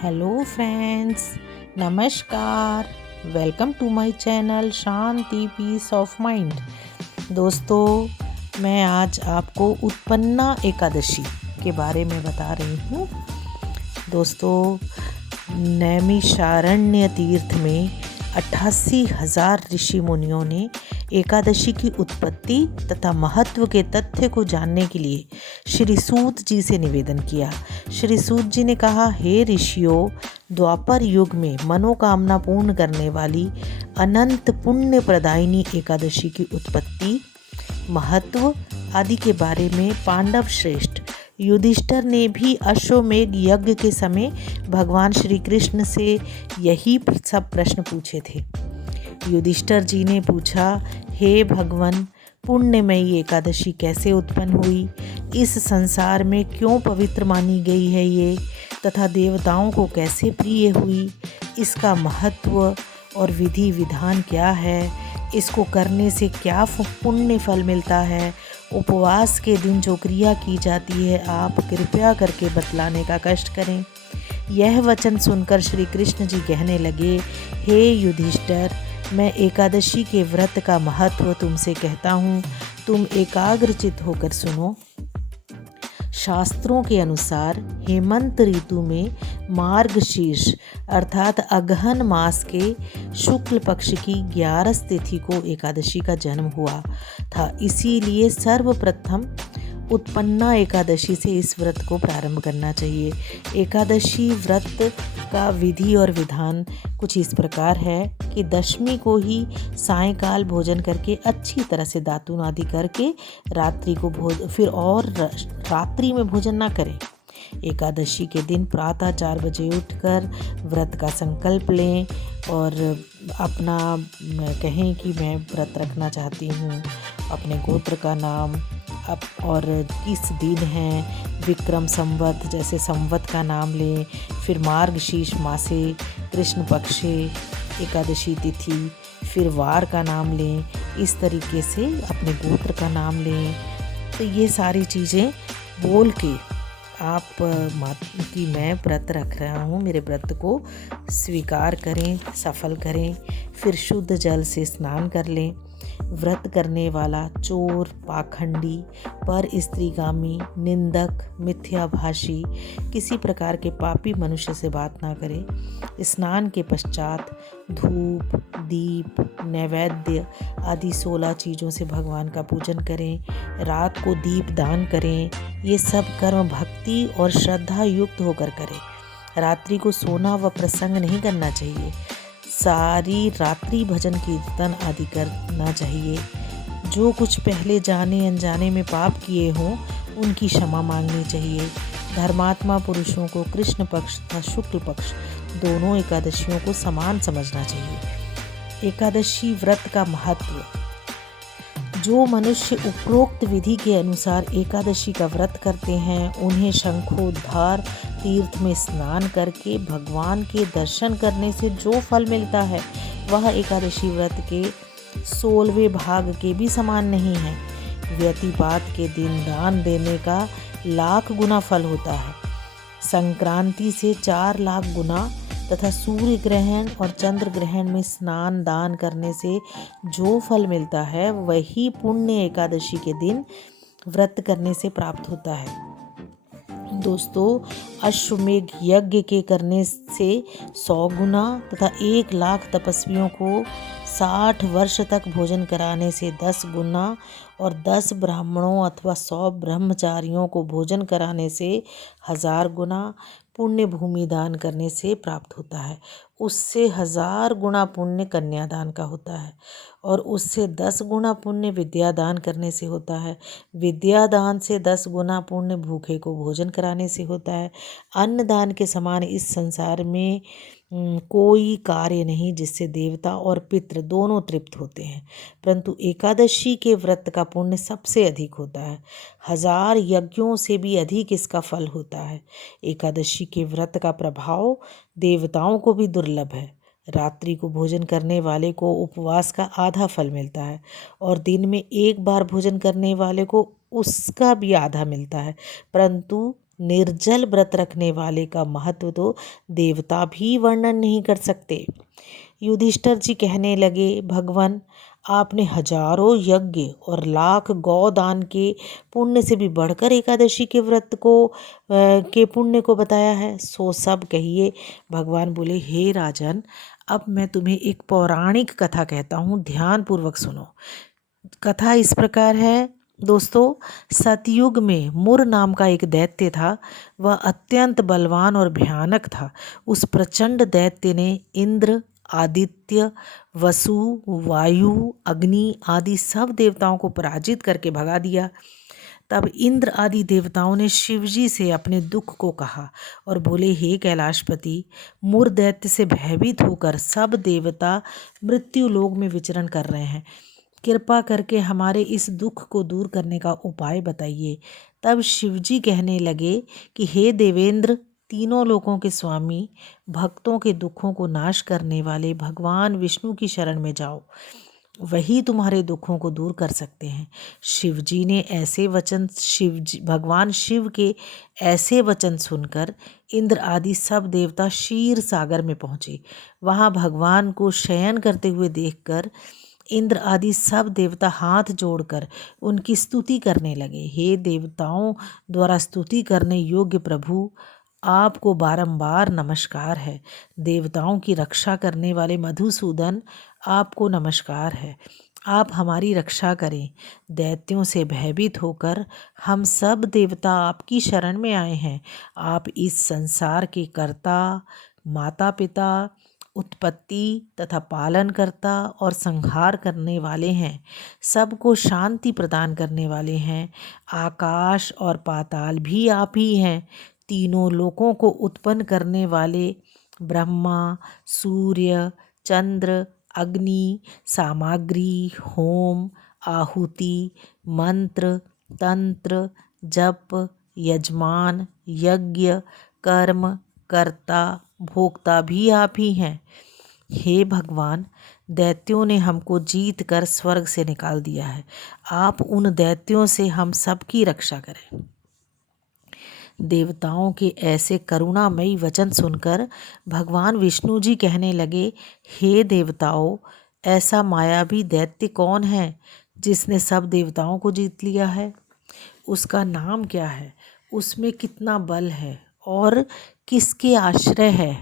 Hello friends, नमस्कार। Welcome to my channel Shanti peace of mind. दोस्तों, मैं आज आपको उत्पन्ना एकादशी के बारे में बता रही हूँ। दोस्तों, नैमिषारण्य तीर्थ में 88,000 ऋषि मुनियों ने एकादशी की उत्पत्ति तथा महत्व के तथ्य को जानने के लिए श्री सूत जी से निवेदन किया। श्री सूत जी ने कहा, हे ऋषियों, द्वापर युग में मनोकामना पूर्ण करने वाली अनंत पुण्य प्रदायिनी एकादशी की उत्पत्ति, महत्व आदि के बारे में पांडव श्रेष्ठ युधिष्ठिर ने भी अश्वमेध यज्ञ के समय भगवान श्री कृष्ण से यही सब प्रश्न पूछे थे। युधिष्ठिर जी ने पूछा, हे भगवान, पुण्यमयी एकादशी कैसे उत्पन्न हुई? इस संसार में क्यों पवित्र मानी गई है ये, तथा देवताओं को कैसे प्रिय हुई? इसका महत्व और विधि विधान क्या है? इसको करने से क्या पुण्य फल मिलता है? उपवास के दिन जो क्रिया की जाती है, आप कृपया करके बतलाने का कष्ट करें। यह वचन सुनकर श्री कृष्ण जी कहने लगे, हे युधिष्ठिर, मैं एकादशी के व्रत का महत्व तुमसे कहता हूँ, तुम एकाग्रचित होकर सुनो। शास्त्रों के अनुसार हेमंत ऋतु में मार्गशीर्ष अर्थात अगहन मास के शुक्ल पक्ष की 11 तिथि को एकादशी का जन्म हुआ था। इसीलिए सर्वप्रथम उत्पन्ना एकादशी से इस व्रत को प्रारंभ करना चाहिए। एकादशी व्रत का विधि और विधान कुछ इस प्रकार है कि दशमी को ही सायंकाल भोजन करके अच्छी तरह से दातून आदि करके रात्रि को रात्रि में भोजन ना करें। एकादशी के दिन प्रातः 4 बजे उठकर व्रत का संकल्प लें और अपना कहें कि मैं व्रत रखना चाहती हूँ, अपने गोत्र का नाम और किस दिन है, विक्रम संवत जैसे संवत का नाम लें, फिर मार्गशीर्ष मासे कृष्ण पक्षे एकादशी तिथि, फिर वार का नाम लें। इस तरीके से अपने गोत्र का नाम लें। तो ये सारी चीज़ें बोल के आप कि मैं व्रत रख रहा हूँ, मेरे व्रत को स्वीकार करें, सफल करें। फिर शुद्ध जल से स्नान कर लें। व्रत करने वाला चोर, पाखंडी, पर स्त्रीगामी, निंदक, मिथ्याभाषी, किसी प्रकार के पापी मनुष्य से बात ना करे। स्नान के पश्चात धूप, दीप, नैवेद्य आदि 16 चीज़ों से भगवान का पूजन करें। रात को दीप दान करें। ये सब कर्म भक्ति और श्रद्धा युक्त होकर करें। रात्रि को सोना व प्रसंग नहीं करना चाहिए। सारी रात्रि भजन कीर्तन आदि करना चाहिए। जो कुछ पहले जाने अनजाने में पाप किए हों, उनकी क्षमा मांगनी चाहिए। धर्मात्मा पुरुषों को कृष्ण पक्ष तथा शुक्ल पक्ष दोनों एकादशियों को समान समझना चाहिए। एकादशी व्रत का महत्व। जो मनुष्य उपरोक्त विधि के अनुसार एकादशी का व्रत करते हैं, उन्हें शंखोद्धार तीर्थ में स्नान करके भगवान के दर्शन करने से जो फल मिलता है, वह एकादशी व्रत के 16वें भाग के भी समान नहीं है। व्यतिपात के दिन दान देने का 1,00,000 गुना फल होता है। संक्रांति से 4 लाख गुना तथा सूर्य ग्रहण और चंद्र ग्रहण में स्नान दान करने से जो फल मिलता है, वही पुण्य एकादशी के दिन व्रत करने से प्राप्त होता है। दोस्तों, अश्वमेध यज्ञ के करने से 100 गुना तथा 1,00,000 तपस्वियों को 60 वर्ष तक भोजन कराने से 10 गुना और 10 ब्राह्मणों अथवा 100 ब्रह्मचारियों को भोजन कराने से 1000 गुना पुण्य भूमि दान करने से प्राप्त होता है। उससे 1000 गुना पुण्य कन्यादान का होता है और उससे 10 गुना पुण्य विद्यादान करने से होता है। विद्यादान से 10 गुना पुण्य भूखे को भोजन कराने से होता है। अन्नदान के समान इस संसार में कोई कार्य नहीं जिससे देवता और पितृ दोनों तृप्त होते हैं, परंतु एकादशी के व्रत का पुण्य सबसे अधिक होता है। 1000 यज्ञों से भी अधिक इसका फल होता है। एकादशी के व्रत का प्रभाव देवताओं को भी दुर्लभ है। रात्रि को भोजन करने वाले को उपवास का आधा फल मिलता है और दिन में एक बार भोजन करने वाले को उसका भी आधा मिलता है, परंतु निर्जल व्रत रखने वाले का महत्व तो देवता भी वर्णन नहीं कर सकते। युधिष्ठिर जी कहने लगे, भगवान आपने हजारों यज्ञ और लाख गौदान के पुण्य से भी बढ़कर एकादशी के व्रत को के पुण्य को बताया है, सो सब कहिए। भगवान बोले, हे राजन, अब मैं तुम्हें एक पौराणिक कथा कहता हूँ, ध्यान पूर्वक सुनो। कथा इस प्रकार है दोस्तों, सतयुग में मुर नाम का एक दैत्य था। वह अत्यंत बलवान और भयानक था। उस प्रचंड दैत्य ने इंद्र, आदित्य, वसु, वायु, अग्नि आदि सब देवताओं को पराजित करके भगा दिया। तब इंद्र आदि देवताओं ने शिवजी से अपने दुख को कहा और बोले, हे कैलाशपति, मुर दैत्य से भयभीत होकर सब देवता मृत्यु लोक में विचरण कर रहे हैं। कृपा करके हमारे इस दुख को दूर करने का उपाय बताइए। तब शिवजी कहने लगे कि हे देवेंद्र, तीनों लोकों के स्वामी, भक्तों के दुखों को नाश करने वाले भगवान विष्णु की शरण में जाओ, वही तुम्हारे दुखों को दूर कर सकते हैं। शिवजी ने ऐसे वचन भगवान शिव के ऐसे वचन सुनकर इंद्र आदि सब देवता क्षीर सागर में पहुँचे। वहाँ भगवान को शयन करते हुए देखकर इंद्र आदि सब देवता हाथ जोड़कर उनकी स्तुति करने लगे। हे देवताओं द्वारा स्तुति करने योग्य प्रभु, आपको बारंबार नमस्कार है। देवताओं की रक्षा करने वाले मधुसूदन, आपको नमस्कार है। आप हमारी रक्षा करें। दैत्यों से भयभीत होकर हम सब देवता आपकी शरण में आए हैं। आप इस संसार के कर्ता, माता पिता, उत्पत्ति तथा पालन करता और संहार करने वाले हैं। सबको शांति प्रदान करने वाले हैं। आकाश और पाताल भी आप ही हैं। तीनों लोकों को उत्पन्न करने वाले ब्रह्मा, सूर्य, चंद्र, अग्नि, सामग्री, होम, आहुति, मंत्र, तंत्र, जप, यजमान, यज्ञ, कर्म, कर्ता, भोक्ता भी आप ही हैं। हे भगवान, दैत्यों ने हमको जीत कर स्वर्ग से निकाल दिया है। आप उन दैत्यों से हम सबकी रक्षा करें। देवताओं के ऐसे करुणामयी वचन सुनकर भगवान विष्णु जी कहने लगे, हे देवताओं, ऐसा मायावी दैत्य कौन है जिसने सब देवताओं को जीत लिया है? उसका नाम क्या है? उसमें कितना बल है और किसके आश्रय है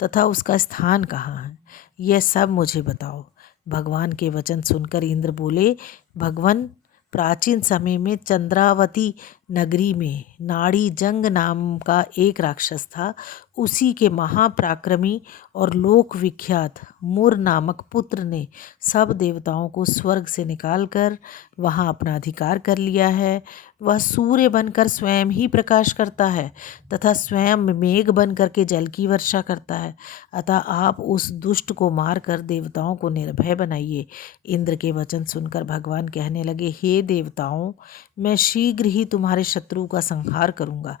तथा उसका स्थान कहाँ है? यह सब मुझे बताओ। भगवान के वचन सुनकर इंद्र बोले, भगवान, प्राचीन समय में चंद्रावती नगरी में नाड़ी जंग नाम का एक राक्षस था। उसी के महापराक्रमी और लोक विख्यात मुर नामक पुत्र ने सब देवताओं को स्वर्ग से निकालकर वहां अपना अधिकार कर लिया है। वह सूर्य बनकर स्वयं ही प्रकाश करता है तथा स्वयं मेघ बन करके जल की वर्षा करता है। अतः आप उस दुष्ट को मारकर देवताओं को निर्भय बनाइए। इंद्र के वचन सुनकर भगवान कहने लगे, हे देवताओं, मैं शीघ्र ही तुम्हारे शत्रु का संहार करूंगा।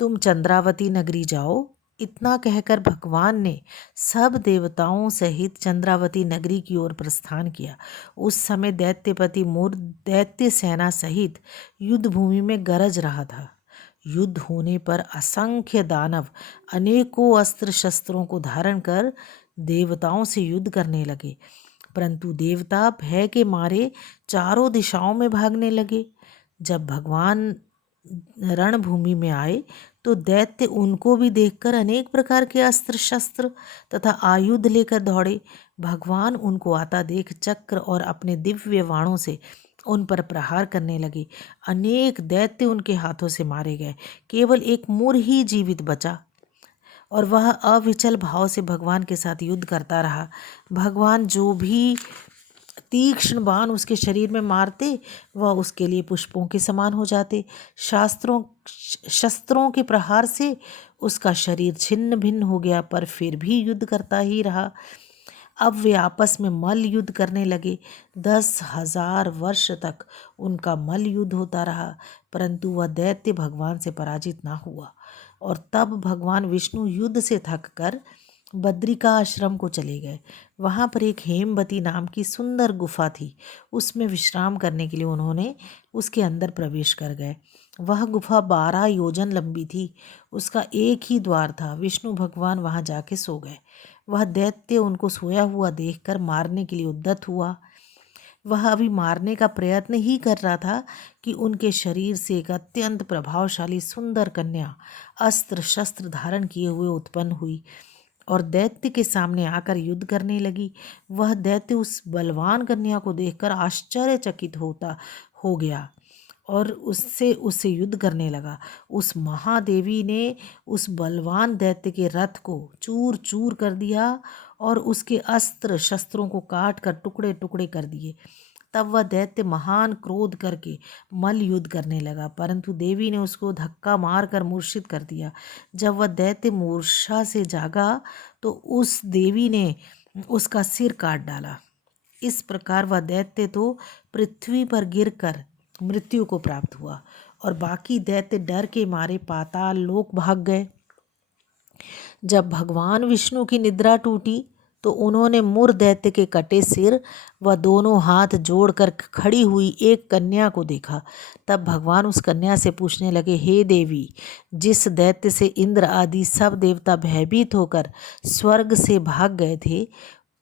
तुम चंद्रावती नगरी जाओ। इतना कहकर भगवान ने सब देवताओं सहित चंद्रावती नगरी की ओर प्रस्थान किया। उस समय दैत्यपति मुर दैत्य सेना सहित युद्ध भूमि में गरज रहा था। युद्ध होने पर असंख्य दानव अनेकों अस्त्र शस्त्रों को धारण कर देवताओं से युद्ध करने लगे, परंतु देवता भय के मारे चारों दिशाओं में भागने लगे। जब भगवान रणभूमि में आए तो दैत्य उनको भी देखकर अनेक प्रकार के अस्त्र शस्त्र तथा आयुध लेकर दौड़े। भगवान उनको आता देख चक्र और अपने दिव्य बाणों से उन पर प्रहार करने लगे। अनेक दैत्य उनके हाथों से मारे गए। केवल एक मुर ही जीवित बचा और वह अविचल भाव से भगवान के साथ युद्ध करता रहा। भगवान जो भी तीक्ष्ण बाण उसके शरीर में मारते, वह उसके लिए पुष्पों के समान हो जाते। शस्त्रों के प्रहार से उसका शरीर छिन्न भिन्न हो गया, पर फिर भी युद्ध करता ही रहा। अब वे आपस में मल्ल युद्ध करने लगे। 10,000 वर्ष तक उनका मल्ल युद्ध होता रहा, परंतु वह दैत्य भगवान से पराजित ना हुआ। और तब भगवान विष्णु युद्ध से थक कर बद्रिका आश्रम को चले गए। वहाँ पर एक हेमवती नाम की सुंदर गुफा थी। उसमें विश्राम करने के लिए उन्होंने उसके अंदर प्रवेश कर गए। वह गुफा 12 योजन लंबी थी। उसका एक ही द्वार था। विष्णु भगवान वहां जाके सो गए। वह दैत्य उनको सोया हुआ देखकर मारने के लिए उद्यत हुआ। वह अभी मारने का प्रयत्न ही कर रहा था कि उनके शरीर से एक अत्यंत प्रभावशाली सुंदर कन्या अस्त्र शस्त्र धारण किए हुए उत्पन्न हुई और दैत्य के सामने आकर युद्ध करने लगी। वह दैत्य उस बलवान कन्या को देखकर आश्चर्यचकित हो गया और उससे युद्ध करने लगा। उस महादेवी ने उस बलवान दैत्य के रथ को चूर चूर कर दिया और उसके अस्त्र शस्त्रों को काट कर टुकड़े टुकड़े कर दिए। तब वह दैत्य महान क्रोध करके मल्ल युद्ध करने लगा, परंतु देवी ने उसको धक्का मार कर मूर्छित कर दिया। जब वह दैत्य मूर्छा से जागा तो उस देवी ने उसका सिर काट डाला। इस प्रकार वह दैत्य तो पृथ्वी पर गिरकर मृत्यु को प्राप्त हुआ और बाकी दैत्य डर के मारे पाताल लोक भाग गए। जब भगवान विष्णु की निद्रा टूटी तो उन्होंने मुर दैत्य के कटे सिर व दोनों हाथ जोड़कर खड़ी हुई एक कन्या को देखा। तब भगवान उस कन्या से पूछने लगे, हे देवी, जिस दैत्य से इंद्र आदि सब देवता भयभीत होकर स्वर्ग से भाग गए थे,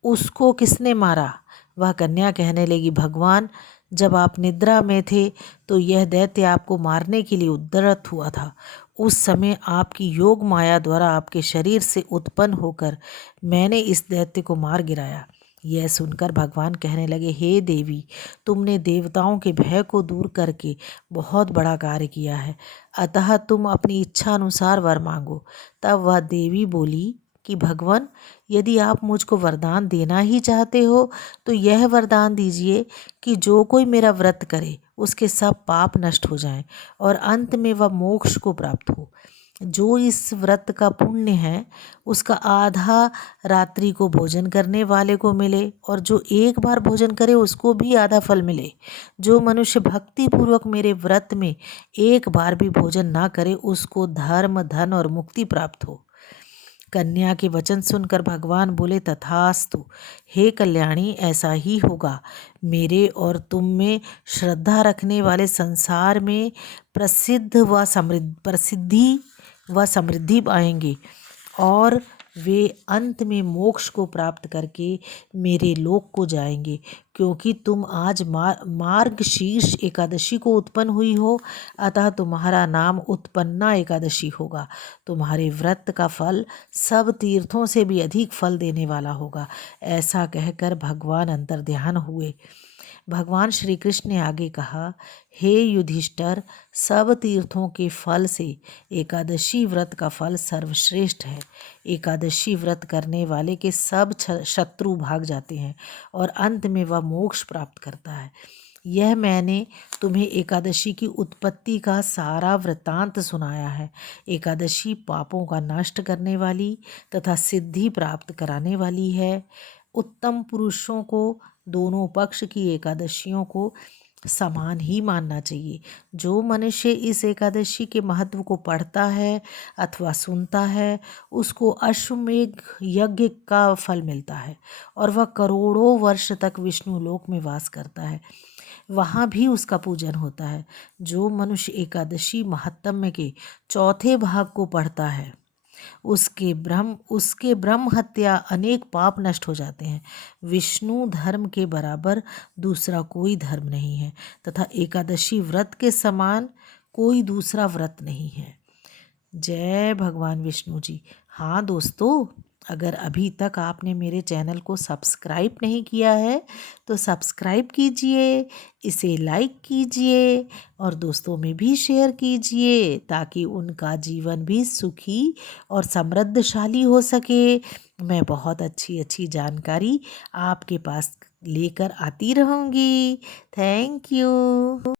उसको किसने मारा? वह कन्या कहने लगी, भगवान, जब आप निद्रा में थे तो यह दैत्य आपको मारने के लिए उद्यत हुआ था। उस समय आपकी योग माया द्वारा आपके शरीर से उत्पन्न होकर मैंने इस दैत्य को मार गिराया। यह सुनकर भगवान कहने लगे, हे देवी, तुमने देवताओं के भय को दूर करके बहुत बड़ा कार्य किया है, अतः तुम अपनी इच्छा अनुसार वर मांगो। तब वह देवी बोली कि भगवान, यदि आप मुझको वरदान देना ही चाहते हो तो यह वरदान दीजिए कि जो कोई मेरा व्रत करे उसके सब पाप नष्ट हो जाएं और अंत में वह मोक्ष को प्राप्त हो। जो इस व्रत का पुण्य है उसका आधा रात्रि को भोजन करने वाले को मिले और जो एक बार भोजन करे उसको भी आधा फल मिले। जो मनुष्य भक्ति पूर्वक मेरे व्रत में एक बार भी भोजन ना करे उसको धर्म, धन और मुक्ति प्राप्त हो। कन्या के वचन सुनकर भगवान बोले, तथास्तु, हे कल्याणी, ऐसा ही होगा। मेरे और तुम में श्रद्धा रखने वाले संसार में प्रसिद्धि व समृद्धि पाएंगे और वे अंत में मोक्ष को प्राप्त करके मेरे लोक को जाएंगे, क्योंकि तुम आज मार्गशीर्ष एकादशी को उत्पन्न हुई हो, अतः तुम्हारा नाम उत्पन्ना एकादशी होगा। तुम्हारे व्रत का फल सब तीर्थों से भी अधिक फल देने वाला होगा। ऐसा कहकर भगवान अंतर्ध्यान हुए। भगवान श्री कृष्ण ने आगे कहा, हे युधिष्ठिर, सब तीर्थों के फल से एकादशी व्रत का फल सर्वश्रेष्ठ है। एकादशी व्रत करने वाले के सब शत्रु भाग जाते हैं और अंत में वह मोक्ष प्राप्त करता है। यह मैंने तुम्हें एकादशी की उत्पत्ति का सारा वृत्तांत सुनाया है। एकादशी पापों का नष्ट करने वाली तथा सिद्धि प्राप्त कराने वाली है। उत्तम पुरुषों को दोनों पक्ष की एकादशियों को समान ही मानना चाहिए। जो मनुष्य इस एकादशी के महत्व को पढ़ता है अथवा सुनता है उसको अश्वमेघ यज्ञ का फल मिलता है और वह करोड़ों वर्ष तक विष्णु लोक में वास करता है। वहाँ भी उसका पूजन होता है। जो मनुष्य एकादशी महात्म्य के चौथे भाग को पढ़ता है उसके ब्रह्म हत्या अनेक पाप नष्ट हो जाते हैं। विष्णु धर्म के बराबर दूसरा कोई धर्म नहीं है तथा एकादशी व्रत के समान कोई दूसरा व्रत नहीं है। जय भगवान विष्णु जी। हाँ दोस्तों, अगर अभी तक आपने मेरे चैनल को सब्सक्राइब नहीं किया है तो सब्सक्राइब कीजिए, इसे लाइक कीजिए और दोस्तों में भी शेयर कीजिए ताकि उनका जीवन भी सुखी और समृद्धशाली हो सके। मैं बहुत अच्छी अच्छी जानकारी आपके पास लेकर आती रहूँगी। Thank you.